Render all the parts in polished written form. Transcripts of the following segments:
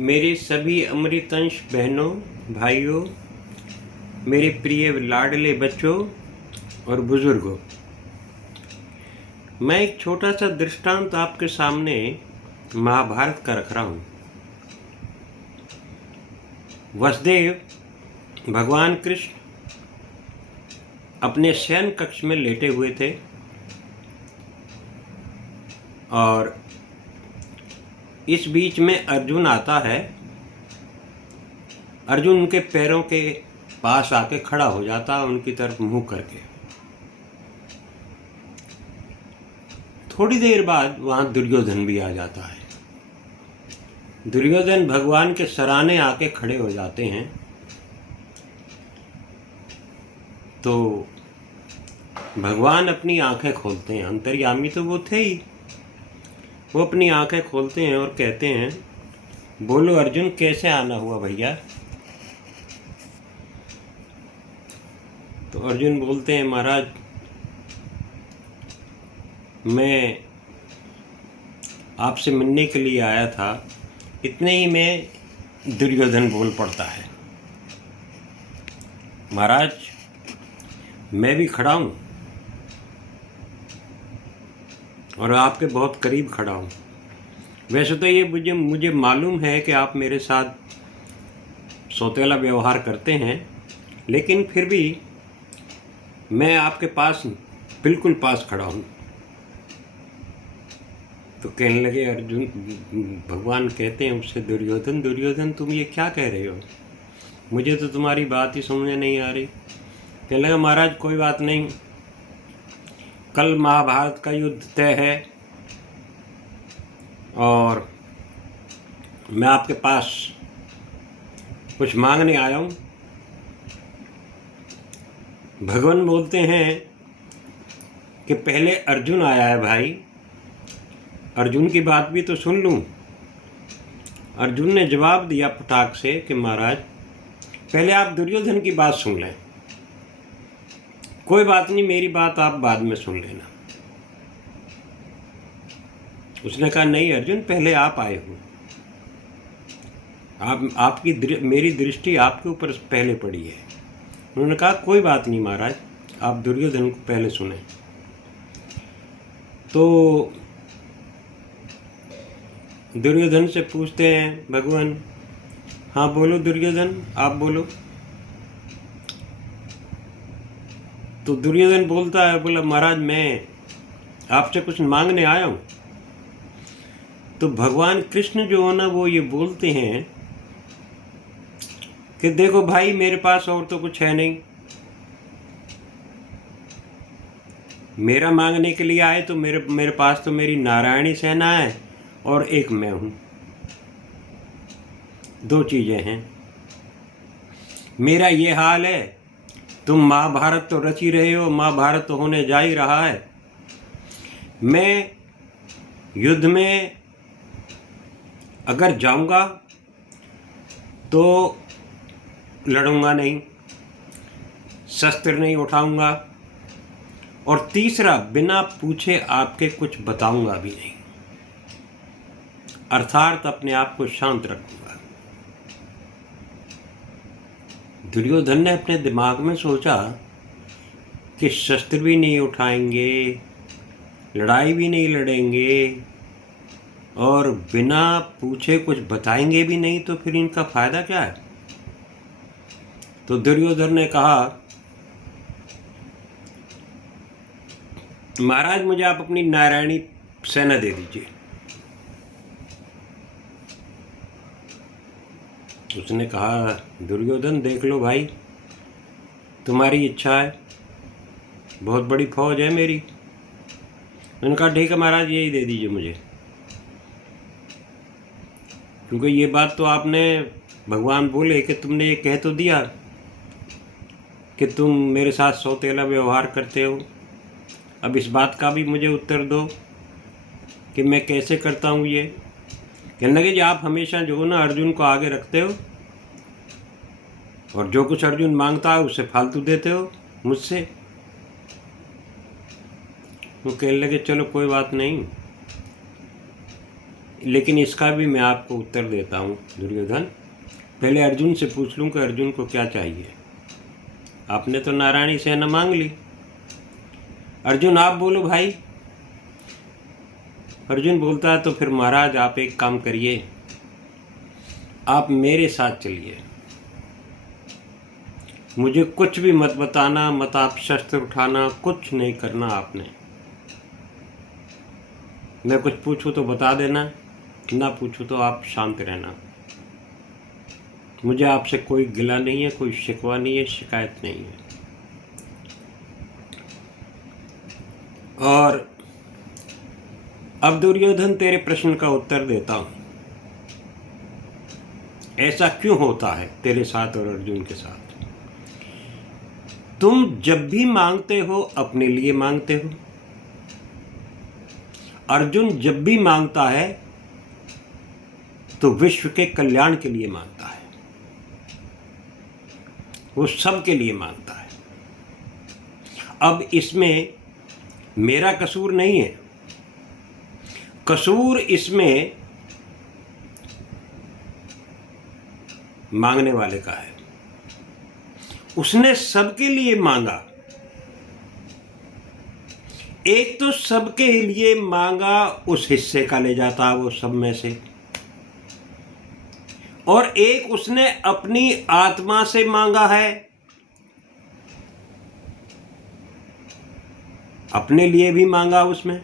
मेरे सभी अमृतंश बहनों, भाइयों, मेरे प्रिय लाडले बच्चों और बुजुर्गों, मैं एक छोटा सा दृष्टांत आपके सामने महाभारत का रख रहा हूँ। वसुदेव भगवान कृष्ण अपने शयन कक्ष में लेटे हुए थे और इस बीच में अर्जुन आता है। अर्जुन उनके पैरों के पास आके खड़ा हो जाता है, उनकी तरफ मुंह करके। थोड़ी देर बाद वहां दुर्योधन भी आ जाता है। दुर्योधन भगवान के सराहने आके खड़े हो जाते हैं। तो भगवान अपनी आंखें खोलते हैं, अंतर्यामी तो वो थे ही। वो अपनी आंखें खोलते हैं और कहते हैं, बोलो अर्जुन, कैसे आना हुआ भैया? तो अर्जुन बोलते हैं, महाराज मैं आपसे मिलने के लिए आया था। इतने ही में दुर्योधन बोल पड़ता है, महाराज मैं भी खड़ा हूँ और आपके बहुत करीब खड़ा हूँ। वैसे तो ये मुझे मालूम है कि आप मेरे साथ सौतेला व्यवहार करते हैं, लेकिन फिर भी मैं आपके पास बिल्कुल पास खड़ा हूँ। तो कहने लगे अर्जुन, भगवान कहते हैं उससे, दुर्योधन दुर्योधन तुम ये क्या कह रहे हो? मुझे तो तुम्हारी बात ही समझ नहीं आ रही। कहने लगा, महाराज कोई बात नहीं, कल महाभारत का युद्ध तय है और मैं आपके पास कुछ मांगने आया हूँ। भगवान बोलते हैं कि पहले अर्जुन आया है भाई, अर्जुन की बात भी तो सुन लूँ। अर्जुन ने जवाब दिया फटाक से कि महाराज पहले आप दुर्योधन की बात सुन लें। कोई बात नहीं, मेरी बात आप बाद में सुन लेना। उसने कहा, नहीं अर्जुन, पहले आप आए हो, मेरी दृष्टि आपके ऊपर पहले पड़ी है। उन्होंने कहा, कोई बात नहीं महाराज, आप दुर्योधन को पहले सुने। तो दुर्योधन से पूछते हैं भगवान, हाँ बोलो दुर्योधन, आप बोलो। तो दुर्योधन बोलता है, बोला महाराज मैं आपसे कुछ मांगने आया हूँ। तो भगवान कृष्ण जो है ना, वो ये बोलते हैं कि देखो भाई, मेरे पास और तो कुछ है नहीं। मेरा मांगने के लिए आए तो मेरे पास तो मेरी नारायणी सेना है और एक मैं हूं। दो चीजें हैं। मेरा ये हाल है, तुम महाभारत तो रच ही रहे हो, महाभारत तो होने जा ही रहा है। मैं युद्ध में अगर जाऊंगा तो लड़ूंगा नहीं, शस्त्र नहीं उठाऊंगा, और तीसरा बिना पूछे आपके कुछ बताऊंगा भी नहीं, अर्थात अपने आप को शांत रखूंगा। दुर्योधन ने अपने दिमाग में सोचा कि शस्त्र भी नहीं उठाएंगे, लड़ाई भी नहीं लड़ेंगे और बिना पूछे कुछ बताएंगे भी नहीं, तो फिर इनका फायदा क्या है? तो दुर्योधन ने कहा, महाराज मुझे आप अपनी नारायणी सेना दे दीजिए। उसने कहा, दुर्योधन देख लो भाई, तुम्हारी इच्छा है, बहुत बड़ी फौज है मेरी। उन्होंने कहा, ठीक है महाराज, यही दे दीजिए मुझे। क्योंकि ये बात तो आपने, भगवान बोले कि तुमने ये कह तो दिया कि तुम मेरे साथ सौतेला व्यवहार करते हो। अब इस बात का भी मुझे उत्तर दो कि मैं कैसे करता हूँ ये। कहने लगे, जी आप हमेशा जो ना अर्जुन को आगे रखते हो और जो कुछ अर्जुन मांगता है उसे फालतू देते हो मुझसे। वो कहने लगे, चलो कोई बात नहीं, लेकिन इसका भी मैं आपको उत्तर देता हूँ दुर्योधन। पहले अर्जुन से पूछ लूँ कि अर्जुन को क्या चाहिए। आपने तो नारायणी सेना मांग ली। अर्जुन आप बोलो भाई। अर्जुन बोलता है तो फिर महाराज आप एक काम करिए, आप मेरे साथ चलिए, मुझे कुछ भी मत बताना, मत आप शस्त्र उठाना, कुछ नहीं करना आपने। मैं कुछ पूछूं तो बता देना, ना पूछूं तो आप शांत रहना। मुझे आपसे कोई गिला नहीं है, कोई शिकवा नहीं है, शिकायत नहीं है। और अब दुर्योधन तेरे प्रश्न का उत्तर देता हूं। ऐसा क्यों होता है तेरे साथ और अर्जुन के साथ? तुम जब भी मांगते हो अपने लिए मांगते हो। अर्जुन जब भी मांगता है तो विश्व के कल्याण के लिए मांगता है, वो सबके लिए मांगता है। अब इसमें मेरा कसूर नहीं है, कसूर इसमें मांगने वाले का है। उसने सबके लिए मांगा। एक तो सबके लिए मांगा, उस हिस्से का ले जाता वो सब में से, और एक उसने अपनी आत्मा से मांगा है, अपने लिए भी मांगा उसमें।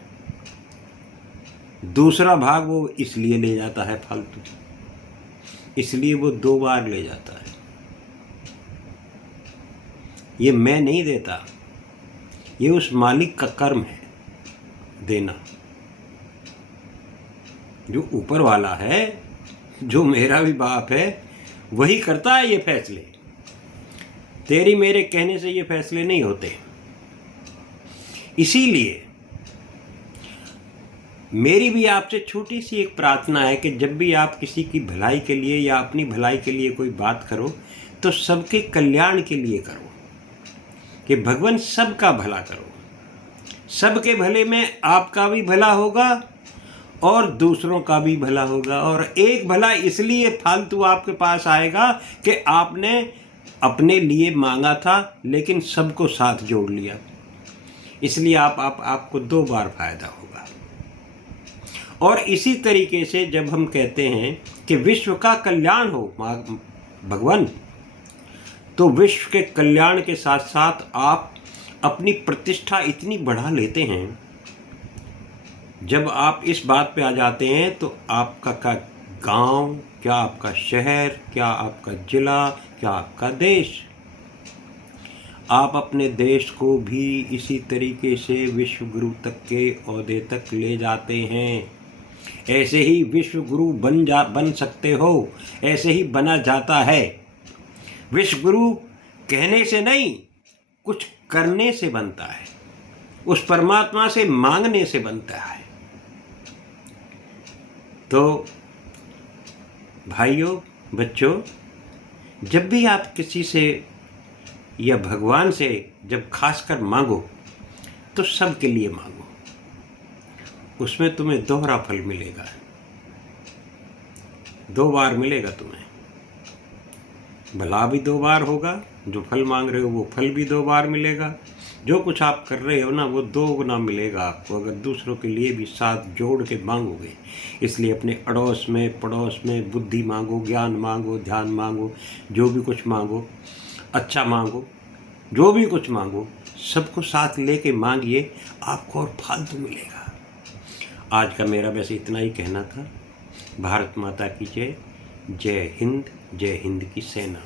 दूसरा भाग वो इसलिए ले जाता है फालतू, इसलिए वो 2 बार ले जाता है। ये मैं नहीं देता, ये उस मालिक का कर्म है देना। जो ऊपर वाला है, जो मेरा भी बाप है, वही करता है ये फैसले। तेरी मेरे कहने से ये फैसले नहीं होते। इसीलिए मेरी भी आपसे छोटी सी एक प्रार्थना है कि जब भी आप किसी की भलाई के लिए या अपनी भलाई के लिए कोई बात करो तो सबके कल्याण के लिए करो, कि भगवान सबका भला करो। सबके भले में आपका भी भला होगा और दूसरों का भी भला होगा। और एक भला इसलिए फालतू आपके पास आएगा कि आपने अपने लिए मांगा था लेकिन सबको साथ जोड़ लिया, इसलिए आपको 2 बार फायदा होगा। और इसी तरीके से जब हम कहते हैं कि विश्व का कल्याण हो भगवान, तो विश्व के कल्याण के साथ साथ आप अपनी प्रतिष्ठा इतनी बढ़ा लेते हैं। जब आप इस बात पे आ जाते हैं तो आपका गांव, क्या आपका शहर, क्या आपका जिला, क्या आपका देश, आप अपने देश को भी इसी तरीके से विश्व गुरु तक के ओहदे तक ले जाते हैं। ऐसे ही विश्व गुरु बन सकते हो, ऐसे ही बना जाता है। विश्व गुरु कहने से नहीं, कुछ करने से बनता है, उस परमात्मा से मांगने से बनता है। तो भाइयों बच्चों, जब भी आप किसी से या भगवान से जब खासकर मांगो तो सबके लिए मांगो, उसमें तुम्हें दोहरा फल मिलेगा। 2 बार मिलेगा तुम्हें, भला भी 2 बार होगा, जो फल मांग रहे हो वो फल भी 2 बार मिलेगा। जो कुछ आप कर रहे हो ना वो 2 गुना मिलेगा आपको, अगर दूसरों के लिए भी साथ जोड़ के मांगोगे। इसलिए अपने अड़ोस में पड़ोस में बुद्धि मांगो, ज्ञान मांगो, ध्यान मांगो, जो भी कुछ मांगो, अच्छा मांगो, जो भी कुछ मांगो, सबको साथ लेके मांगिए, आपको और फालतू मिलेगा। आज का मेरा वैसे इतना ही कहना था। भारत माता की जय। जय हिंद की सेना।